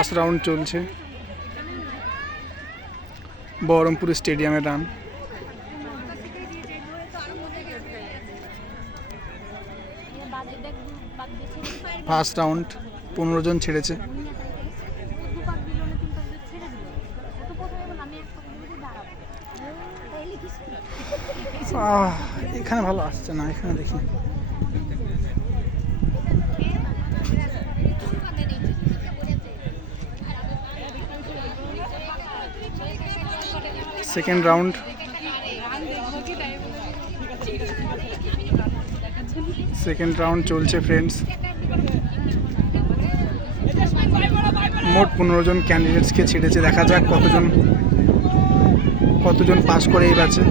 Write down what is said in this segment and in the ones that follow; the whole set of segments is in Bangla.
ফার্স্ট রাউন্ড চলছে, বহরমপুর স্টেডিয়ামের রান। ফার্স্ট রাউন্ড 15 জন ছেড়েছে। এখানে ভালো আসছে না, এখানে দেখি। সেকেন্ড রাউন্ড, চলছে ফ্রেন্ডস। মোট 15 জন ক্যান্ডিডেটসকে ছেড়েছে। দেখা যাক কতজন পাস করে এই ব্যাচে।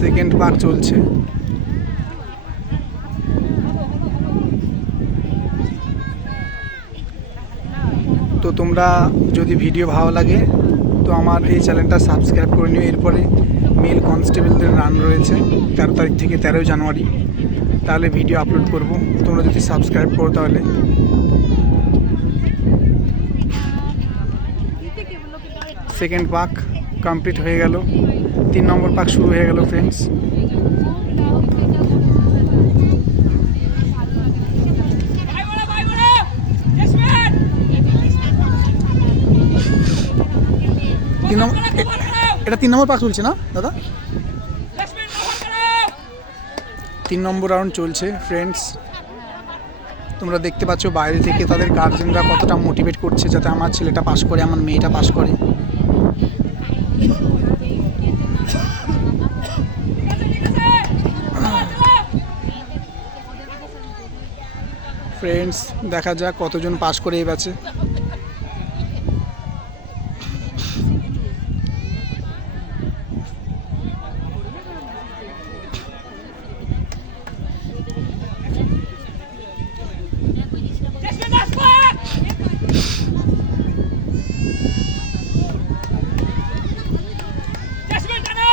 সেকেন্ড পাক চলছে। তো তোমরা যদি ভিডিও ভালো লাগে তো আমার এই চ্যানেলটা সাবস্ক্রাইব করে নিও। এরপরে মেল কনস্টেবলদের রান রয়েছে 13 তারিখ থেকে 13 জানুয়ারি, তাহলে ভিডিও আপলোড করব। তোমরা যদি সাবস্ক্রাইব করো তাহলে। সেকেন্ড পাক কমপ্লিট হয়ে গেল, 3 নম্বর পাক শুরু হয়ে গেল ফ্রেন্ডস। এটা 3 নম্বর পাক চলছে না দাদা? 3 নম্বর রাউন্ড চলছে ফ্রেন্ডস। তোমরা দেখতে পাচ্ছ বাইরে থেকে তাদের গার্জেনরা কতটা মোটিভেট করছে যাতে আমার ছেলেটা পাস করে, আমার মেয়েটা পাস করে। ফ্রেন্ডস দেখা যাক কতজন পাস করে এই ব্যাচে।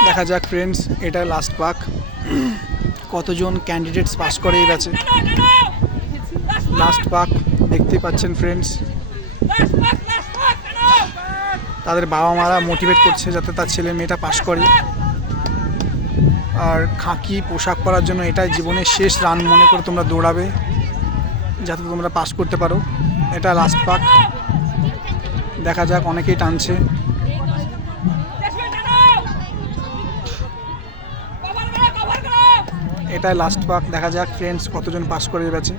দেখা যাক ফ্রেন্ডস, এটা লাস্ট পাক। কতজন ক্যান্ডিডেটস পাস করে এই ব্যাচে। লাস্ট পাক দেখতে পাচ্ছেন ফ্রেন্ডস। তাদের বাবা মারা মোটিভেট করছে যাতে তার ছেলে মেয়েটা পাস করে। আর খাকি পোশাক পরার জন্য এটাই জীবনের শেষ রান মনে করে তোমরা দৌড়াবে যাতে তোমরা পাস করতে পারো। এটা লাস্ট পাক। দেখা যাক, অনেকেই টানছে। এটাই লাস্ট পাক। দেখা যাক ফ্রেন্ডস কতজন পাস করে গেছে।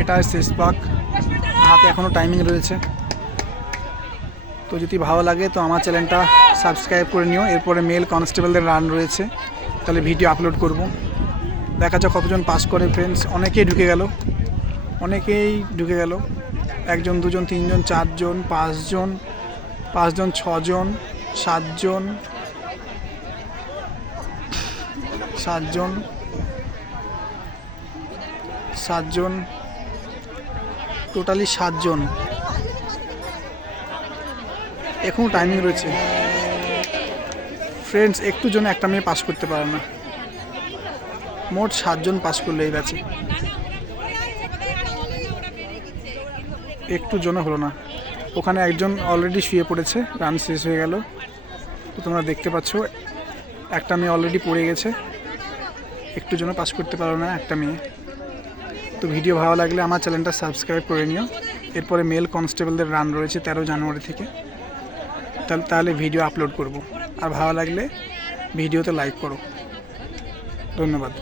এটাই শেষ পাক, হাতে এখনও টাইমিং রয়েছে। তো যদি ভালো লাগে তো আমার চ্যানেলটা সাবস্ক্রাইব করে নিও। এরপরে মেল কনস্টেবলদের রান রয়েছে, তাহলে ভিডিও আপলোড করব। দেখা যাক কতজন পাস করে ফ্রেন্ডস। অনেকেই ঢুকে গেল, 1 জন 2 জন 3 জন 4 জন 5 জন 6 জন 7 জন টোটালি 7 জন। এখনও টাইমিং রয়েছে ফ্রেন্ডস। একটু জন একটা মেয়ে পাস করতে পারে না। মোট 7 জন পাস করলো এই ব্যাচে। একটু জনও হলো না। ওখানে একজন অলরেডি শুয়ে পড়েছে, রান শেষ হয়ে গেল। তো তোমরা দেখতে পাচ্ছ একটা মেয়ে অলরেডি পড়ে গেছে। একটু জন পাস করতে পারো না একটা মেয়ে। তো ভিডিও ভালো লাগলে আমার চ্যানেলটা সাবস্ক্রাইব করে নিও। এরপরে মেল কনস্টেবলদের রান রয়েছে 13 জানুয়ারি থেকে, তাহলে ভিডিও আপলোড করব। আর ভালো লাগলে ভিডিওতে লাইক করো। ধন্যবাদ।